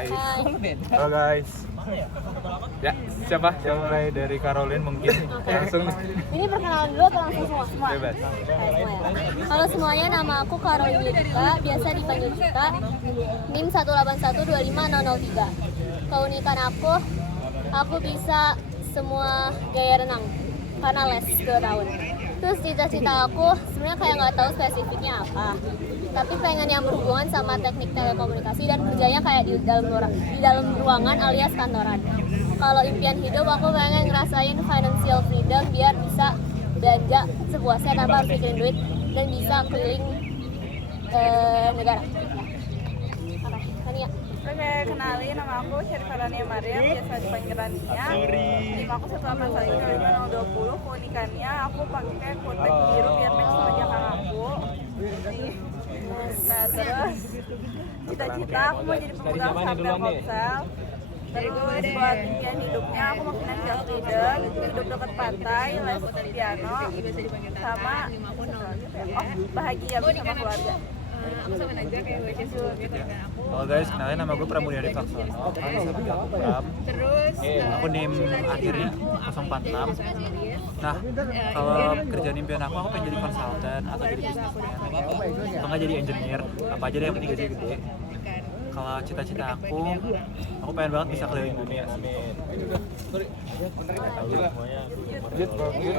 guys. Hai. Halo guys. Ya, siapa? Yang mulai dari Caroline mungkin. Langsung nih. Ini perkenalan dulu atau langsung semua? Bebas. Halo semuanya, nama aku Caroline Yudika, biasa dipanggil Cika. NIM 1812503. Keunikan aku bisa semua gaya renang karena les 2 tahun. Terus cita-cita aku sebenarnya kayak nggak tahu spesifiknya apa, tapi pengen yang berhubungan sama teknik telekomunikasi dan kerjanya kayak di dalam ruangan alias kantoran. Kalau impian hidup aku pengen ngerasain financial freedom biar bisa belanja sepuasnya tanpa harus mikirin duit dan bisa keliling negara. Oke, Kania. Oke, kenalin, nama aku Syarifah Rania Mariam, biasa dipanggil Rania. Tim aku 1812520. Keunikannya aku pakai kutek biru biar match sama jangkang aku. Nah, terus cita-cita aku mau jadi pemegang saham Telkomsel. Terus buat impian hidupnya aku mau financial freedom, hidup dekat pantai, les piano, sama bahagia bersama keluarga. Aku sama aja kayak baca surat gitu kan aku. Halo guys, kenalin nama gue Pramudia Faksono. Terus Aku NIM akhirnya 046. Nah, kalau kerjaan impian aku pengen jadi konsultan atau jadi businessman atau nggak jadi engineer, apa aja deh yang penting gaji gede. Kalau cita-cita aku pengen banget bisa keliling dunia.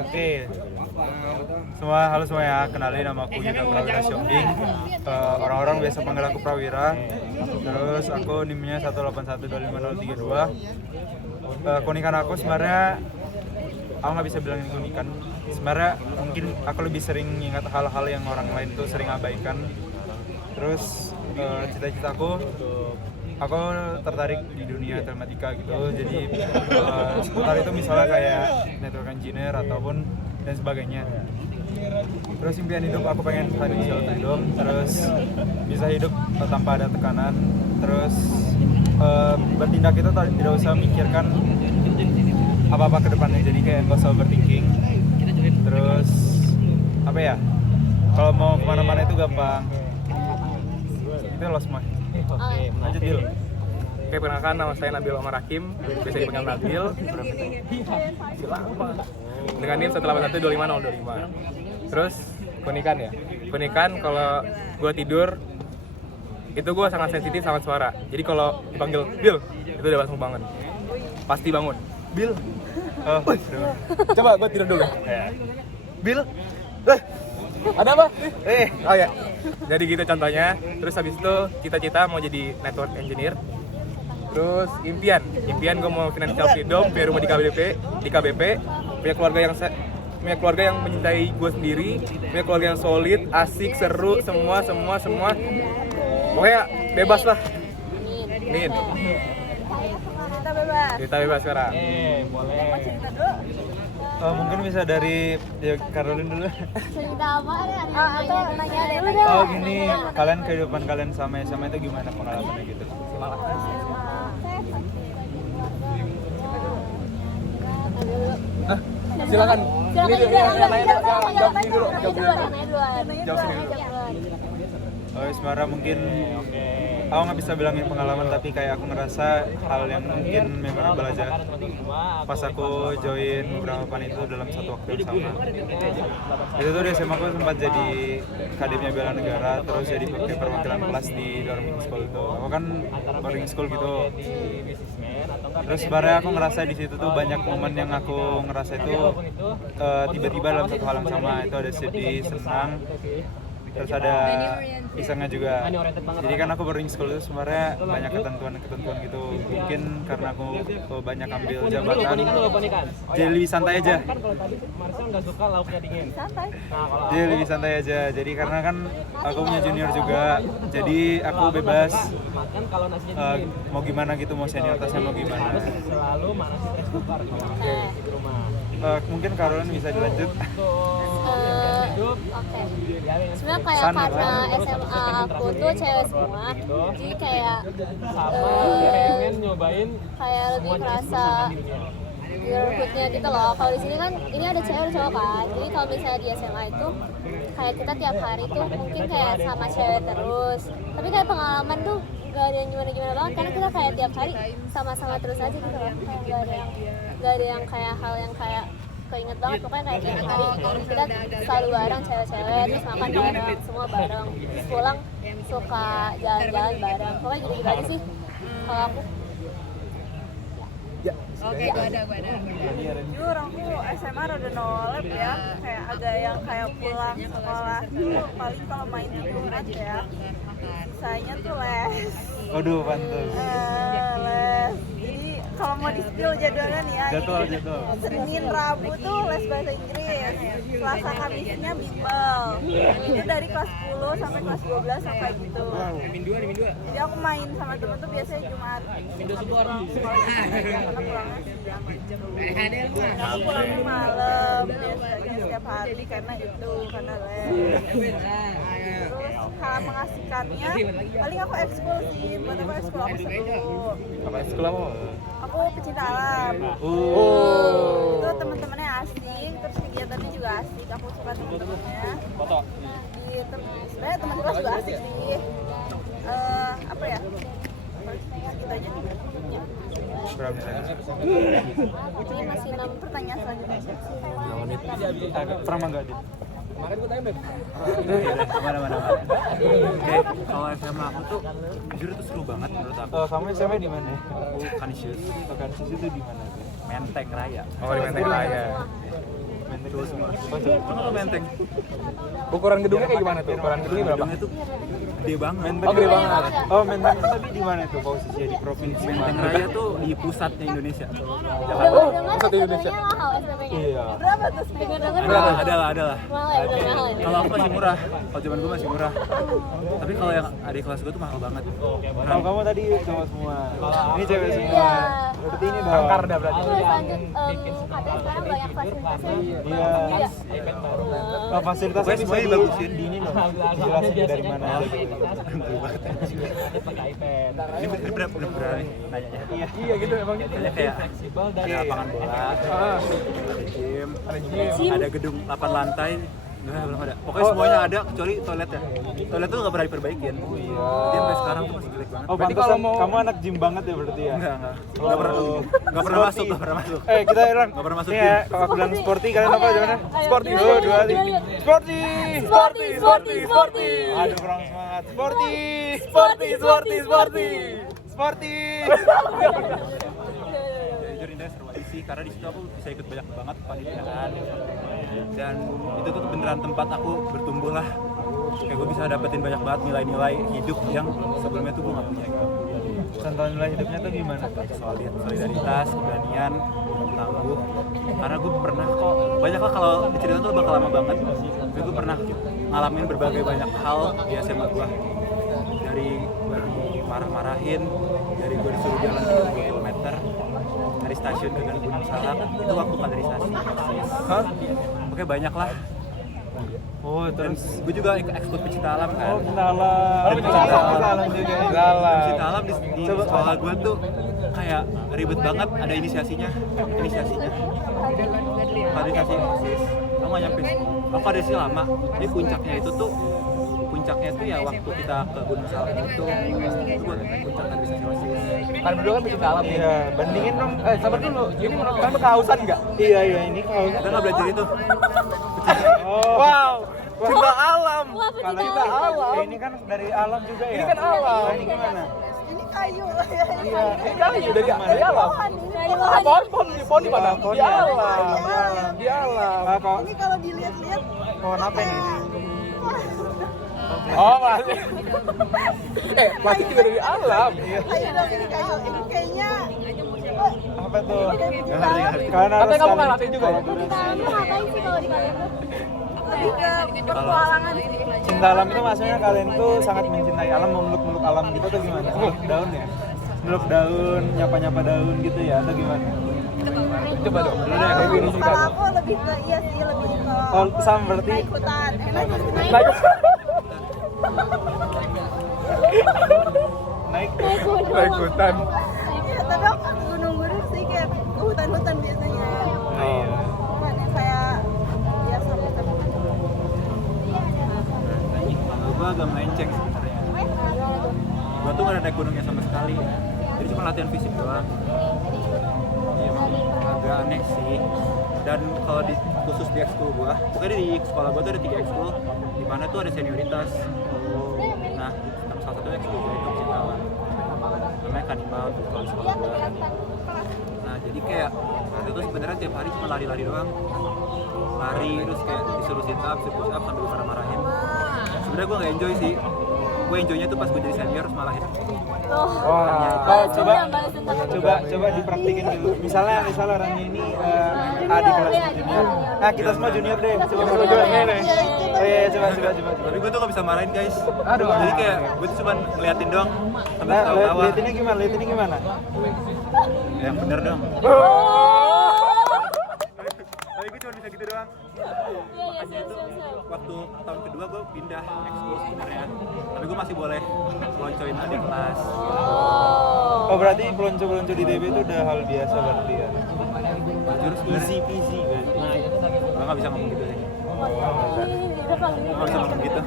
Oke. Halo semua ya, kenalin nama aku Yuda Prawira Syongding. Orang-orang biasa panggil aku Prawira. Terus aku NIM-nya 1812502. Keunikan aku sebenarnya aku nggak bisa bilang ini keunikan. Sebenarnya mungkin aku lebih sering ingat hal-hal yang orang lain tuh sering abaikan. Terus cita-citaku aku tertarik di dunia telematika gitu, jadi seputar itu misalnya kayak network engineer ataupun dan sebagainya. Terus impian hidup aku pengen financial freedom, terus bisa hidup tanpa ada tekanan, terus bertindak itu tidak usah mikirkan apa-apa ke depannya, jadi kayak gak usah overthinking. Terus apa ya, kalau mau kemana-mana itu gampang. Itu loh semua. Oke, Lanjut Dil. Oke, perkenalkan nama saya Nabil Omar Hakim, biasa dipanggil Nabil. Dengan NIM 1812505. Terus keunikan ya. Keunikan kalau gue tidur itu gue sangat sensitif sama suara. Jadi kalau dipanggil Bil, itu udah langsung bangun. Pasti bangun. Bil. Coba gue tidur dulu. Bil. Ada apa? Oh ya. Jadi gitu contohnya. Terus habis itu cita-cita mau jadi network engineer. Terus impian gue mau financial freedom, punya rumah di KBP, punya keluarga yang mencintai gue sendiri, punya keluarga yang solid, asik, seru, semua. Pokoknya bebas lah. Amin. Cerita bebas sekarang. Boleh. Mau cerita dulu? Mungkin bisa dari Caroline dulu. cerita apa ya? Atau nanya dulu deh. Oh gini, kalian kehidupan kalian sama SMA itu gimana pengalamannya gitu? Silakan. Ini jawab sini dulu. Jawab sini dulu. Oh sebenarnya mungkin aku nggak bisa bilangin pengalaman, tapi kayak aku ngerasa hal yang mungkin memorable aja pas aku join beberapa panitia dalam satu waktu yang sama. Itu tuh di SMA aku sempat jadi kadimnya bela negara, terus jadi perwakilan kelas di boarding school itu. Aku kan boarding school gitu. Terus sebenarnya aku ngerasa di situ tuh banyak momen yang aku ngerasa itu tiba-tiba dalam satu hal yang sama. Itu ada sedih, senang, terus ada isengnya juga. Jadi kan aku boarding school itu sebenarnya banyak ketentuan gitu. Mungkin karena aku banyak ambil jabatan, jadi lebih santai aja. Jadi lebih santai aja. Jadi karena kan aku punya junior juga, jadi aku bebas. Mau gimana gitu, mau senioritasnya mau gimana. Mungkin Caroline bisa dilanjut. Oke. Sebenarnya kayak karena SMA aku tuh cewek semua, jadi kayak kayak lebih merasa neighborhoodnya gitu loh. Kalau di sini kan ini ada cewek ada cowok kan. Jadi kalau misalnya di SMA itu kayak kita tiap hari tuh mungkin kayak sama cewek terus. Tapi kayak pengalaman tuh gak ada yang gimana-gimana banget karena kita kayak tiap hari sama-sama terus aja gitu loh. Kayak gak ada yang kayak hal yang kayak keinget banget, pokoknya kayak tiap hari kita selalu bareng cewek-cewek, terus makan bareng, semua bareng, terus pulang suka jalan-jalan bareng, pokoknya gitu-gitu aja sih kalau aku. Oke, gue ada. Jujur aku SMA rada nolep ya, kayak ada yang kayak pulang sekolah tuh paling kalau main tiduran ya, sisanya tuh les. Waduh, pantes. Les. Jadi kalau mau di spill jadwalnya nih ya, Jadwal. Senin Rabu tuh les bahasa Inggris, Selasa Kamisnya bimbel. Itu dari kelas 10 sampai kelas 12 sampai gitu. Jadi aku main sama temen tuh biasanya Jumat. Pulang sekolah karena pulangnya siang. Aku pulangnya malam biasanya setiap hari karena les. Terus hal mengasihkannya paling aku ekskul sih, buat aku ekskul aku seru. Apa sekolah mau? Aku pecinta alam. Itu teman-temannya asik, terus kegiatannya juga asik. Aku suka teman-temannya. Gitu. Sebenarnya teman kelas juga asik sih. Apa ya? Gitu aja nih. Berapa menit? Ini masih 6 Pertanyaan selanjutnya. Pernah nggak, Dit? Kemarin gue tanya, Beb. Mana. Oke, kalau SMA aku tuh jujur itu seru banget menurut aku. Kamu SMA di mana? Aku Kanisius, Kanisius itu di mana? Menteng Raya. Oh, di Menteng Raya. Menteng dulu semua. Kalau Menteng, Ukuran gedungnya kayak gimana tuh? Ukuran gedungnya berapa? gedungnya tuh gede banget. Oh, gede banget. Oh, Menteng itu tadi di mana tuh posisinya, di provinsi Menteng mana? Raya tuh di pusatnya Indonesia. Dengar satu Indonesia. SPP-nya mahal SPP-nya. Iya. Berapa tuh? Dengar-dengar Adalah. mahal ya, udah mahal ya. Kalau aku masih murah, kalau zaman gue masih murah. Tapi kalau yang adik kelas gue tuh mahal banget. Kalau kamu tadi cowok semua. Ini cewek semua. Iya. Berarti ini dong. Angkar dah berarti. Terus lanjut, katanya sekarang banyak fasilitasnya. Iya. Fasilitasnya Pokoknya bisa semuanya dibagusin. di ini loh. Dijelasin dari mana. Ini bener-bener nih nanyanya. Iya gitu emang gitu. Nanya kayak ada lapangan bola, ada gym, ada gedung 8 lantai. Enggak, belum ada. Pokoknya semuanya ada kecuali toiletnya. Toilet tuh nggak pernah diperbaikin. Jadi sampai sekarang tuh masih jelek banget. Oh, Berarti berarti kalau mau- kamu anak gym banget ya berarti ya? Nggak pernah masuk. Kita bilang Nggak pernah masuk nih gym. ya, kalau aku bilang sporty kalian apa gimana? Sporty. Oh, 2 3. Sporty. Sporty. Aduh, kurang semangat. Sporty. Sporty. Jujur Indah seru aja sih karena di situ aku bisa ikut banyak banget kepanitiaan. Dan itu tuh beneran tempat aku bertumbuh lah. Kayak gue bisa dapetin banyak banget nilai-nilai hidup yang sebelumnya tuh gue nggak punya. Contoh nilai hidupnya tuh gimana? Solidaritas, keberanian, tangguh. Karena gue pernah kok banyak lah kalau diceritain tuh bakal lama banget. Tapi gue pernah ngalamin berbagai banyak hal di SMA gue. Dari marah-marahin, dari gue disuruh jalan 30 km, dari stasiun ke Gunung Salak, itu waktu kaderisasi. Hah? Oke banyak lah. Oh, Dan terus gue juga ikut ekskul pecinta alam kan. pecinta alam. Pecinta alam juga. Pecinta alam di sekolah gue tuh kayak ribet banget, ada inisiasinya. Kaderisasi OSIS. Aku nggak nyampe. Aku kaderisasi lama. Jadi puncaknya tuh ya waktu kita ke Gunung Salak itu gue puncak kaderisasi OSIS. Kan berdua kan pecinta alam nih. Iya, bandingin dong. Sabar dulu. Ini menurut kamu kehausan nggak? Iya, ini kalau Kita nggak belajar itu. oh. Wow. Cinta alam. Wah, Kalau pecinta kita alam. ini kan dari alam juga ya. Ini kan alam. Ini gimana? Ini kayu. Iya. Ini kan dari alam. Dari Wuhan. Pohon di mana? Pohon Di ya. alam. Alam. Di alam. Ini kalau dilihat-lihat Pohon apa ini? Oh, masih. Plastik juga dari alam. kayu dong, ini kayu. Ini kayaknya Apa tuh? Nggak ngerti. Karena Katanya kamu ngalamin juga ya? Pecinta alam tuh ngapain sih kalau di kalian tuh? lebih ke petualangan sih. cinta alam itu maksudnya kalian tuh sangat mencintai alam, memeluk-meluk alam gitu atau gimana? Meluk daun ya? Meluk daun, nyapa-nyapa daun gitu ya atau gimana? Coba dong. Dulu deh, definisikan. Kalau aku lebih ke iya sih, lebih ke Oh, sama berarti naik hutan. Enak sih naik. Naik. naik Naik gunung. Naik hutan. Tapi aku ke gunung-gunung sih kayak ke hutan-hutan biasanya. agak melenceng sebenarnya. Gue tuh gak ada naik gunungnya sama sekali, jadi cuma latihan fisik doang. Iya, emang agak aneh sih. Dan kalau di khusus di ekskul gue, pokoknya di sekolah gue tuh ada 3 ekskul, di mana tuh ada senioritas. Nah, salah satu ekskul gue itu Citawa, namanya Kanibal tuh kalau di sekolah gue. Nah, jadi kayak waktu itu sebenarnya tiap hari cuma lari-lari doang, lari terus kayak disuruh sit up sambil marah-marahin. Sebenarnya gue nggak enjoy sih, gue enjoynya tuh pas gue jadi senior terus marahin. Coba dipraktikin dulu. Misalnya orangnya ini adik kelas junior. Nah, kita semua junior deh. Coba deh. Oh iya, coba. Tapi gue tuh gak bisa marahin guys. Jadi kayak gue tuh cuma ngeliatin doang sambil ketawa-tawa. Liatinnya gimana? Yang bener dong. Tapi gue cuma bisa gitu doang. Makanya itu waktu tahun kedua gue pindah ekskul sebenarnya. Tapi gue masih boleh loncoin adik kelas. Oh, berarti pelonco di TB itu udah hal biasa berarti ya? Easy peasy berarti. Gue gak bisa ngomong gitu sih. Gak bisa ngomong gitu.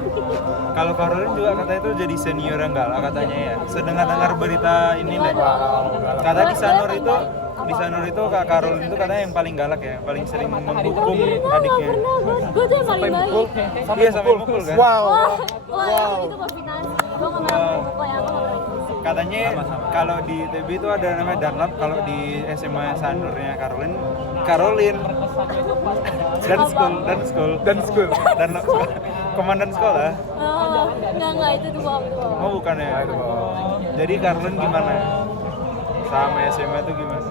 Kalau Karolin juga katanya itu jadi senior yang galak katanya ya. Sedengar berita ini deh. Katanya di Sanur itu Kak Karolin itu katanya yang paling galak ya, paling sering menghukum adiknya. Gue tuh yang paling baik. Iya, sampai mukul kan? Wah, itu kombinasi. Gue nggak pernah mukul yang aku. Katanya kalau di TB itu ada namanya Danlap, kalau di SMA Sanurnya Karolin dan school komandan sekolah. Enggak itu tuh bohong. Oh, bukan ya. Jadi Karolin gimana? Sama SMA itu gimana?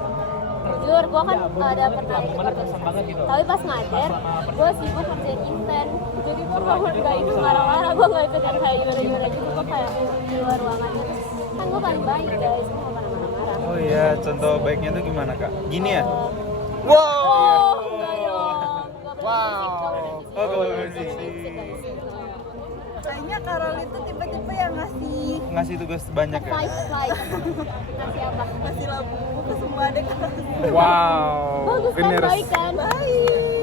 Jujur, gue kan ada pernah ikut organisasi, tapi pas ngajar, gue sibuk kerjain intern. Jadi gue gak itu marah-marah, gue gak ikut yang kayak gimana gitu, gue kayak di luar ruangan. Kan gue paling baik guys, gue gak pernah marah-marah. Oh iya, contoh baiknya tuh gimana kak? Gini ya? Wow! Enggak dong, gak boleh fisik, Kayaknya Karol itu tipe-tipe yang ngasih tugas banyak ya? Five. Ngasih apa? ngasih labu ke semua adik kelas. Wow. Bagus kan, Bener. baik kan?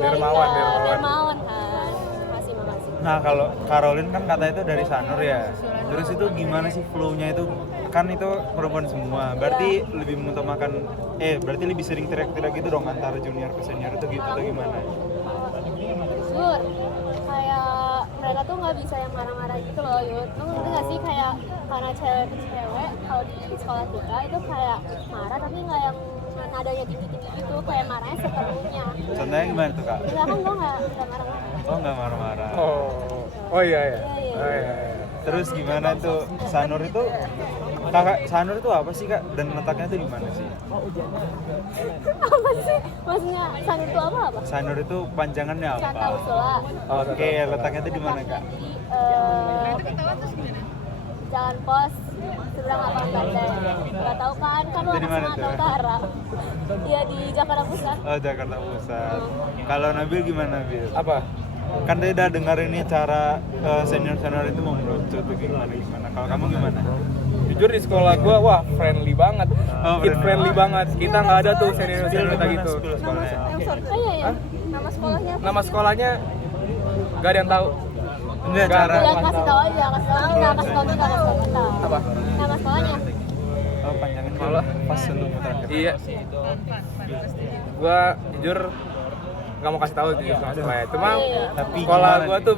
Dermawan. Dermawan kan. Makasih. Nah kalau Karolin kan katanya itu dari Sanur ya. Terus itu gimana sih flow-nya itu? Kan itu perempuan semua. Berarti lebih mengutamakan berarti lebih sering teriak-teriak gitu dong antara junior ke senior itu gitu atau gimana? Jujur, kayak mereka tuh nggak bisa yang marah-marah gitu loh, Yud. Lo ngerti nggak sih kayak karena cewek kalau di sekolah kita itu kayak marah tapi nggak yang nadanya tinggi-tinggi gitu, kayak marahnya sepenuhnya. Contohnya gimana tuh kak? Enggak kan gue nggak marah-marah. Oh nggak marah-marah. Oh iya. Iya. Terus gimana tuh Sanur itu? Kakak Sanur itu apa sih kak? Dan letaknya tuh di mana sih? Apa sih? Maksudnya Sanur itu apa? Sanur itu panjangannya apa? Santa Ursula. Oke, letaknya tuh di mana kak? Jalan Pos seberang Lapangan Banteng. Gak tau kan lo Dari mana anak tuh? Utara. Iya di Jakarta Pusat. Oh Jakarta Pusat. Kalau Nabil gimana Nabil? Apa? Kan dia udah dengar ini cara senior itu mau melucu tuh gimana? Kalau kamu gimana? Jujur di sekolah gue, wah friendly banget. Oh, Kid friendly banget. Kita nggak ada tuh senior kita gitu. Sekolahnya. Oh iya. Nama sekolahnya apa? Nama sekolahnya nggak ada yang tahu. Enggak Nggak cara. Ya kasih tau aja, kasih tau kita. Apa? Nama sekolahnya. Oh panjangan Sekolah. pas untuk terakhir. Iya. Gua jujur nggak mau kasih tahu sih sama sekolahnya. Cuma Tapi sekolah gimana gua nih? tuh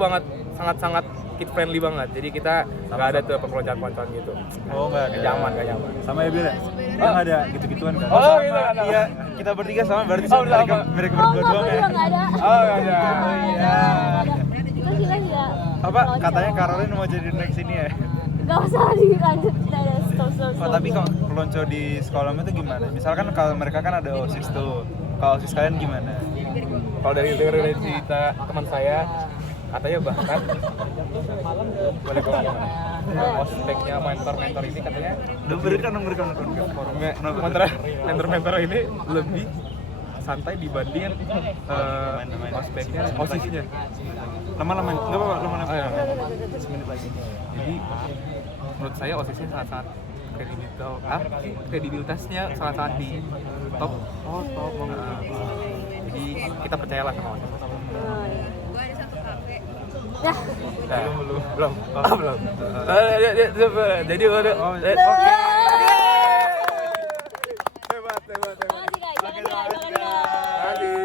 sangat kid friendly banget. Jadi kita nggak ada tuh perpeloncoan-peloncoan gitu. Oh enggak ada. Nggak nyaman. Sama ya Bil ya? Dia nggak ada gitu-gituan kan? Oh, gitu kan? Iya, kita bertiga sama berarti Oh, mereka sama. mereka Oh berdua enggak, doang gue ya. juga nggak ada. Oh iya. Iya. Terus juga Apa katanya Karolin mau jadi next ini ya? Gak usah dilanjut, stop. Oh, tapi kalau pelonco di sekolahmu itu gimana? Misalkan kalau mereka kan ada OSIS tuh. Kalau OSIS kalian gimana? Kalau dari cerita teman saya, katanya bahkan boleh gue ngomong ospeknya mentor ini katanya Berikan. mentor ini lebih santai dibanding ospeknya osisnya. Lama-lama, enggak apa-apa, lama-lama. Semenit lagi. Jadi menurut saya osisnya sangat kredibilitasnya sangat di top. Jadi kita percayalah sama osis. Gue ada satu kafe Nah, belum. Jadi lo udah. Oke. Hebat. makasih guys. Jangan lupa. Tadi.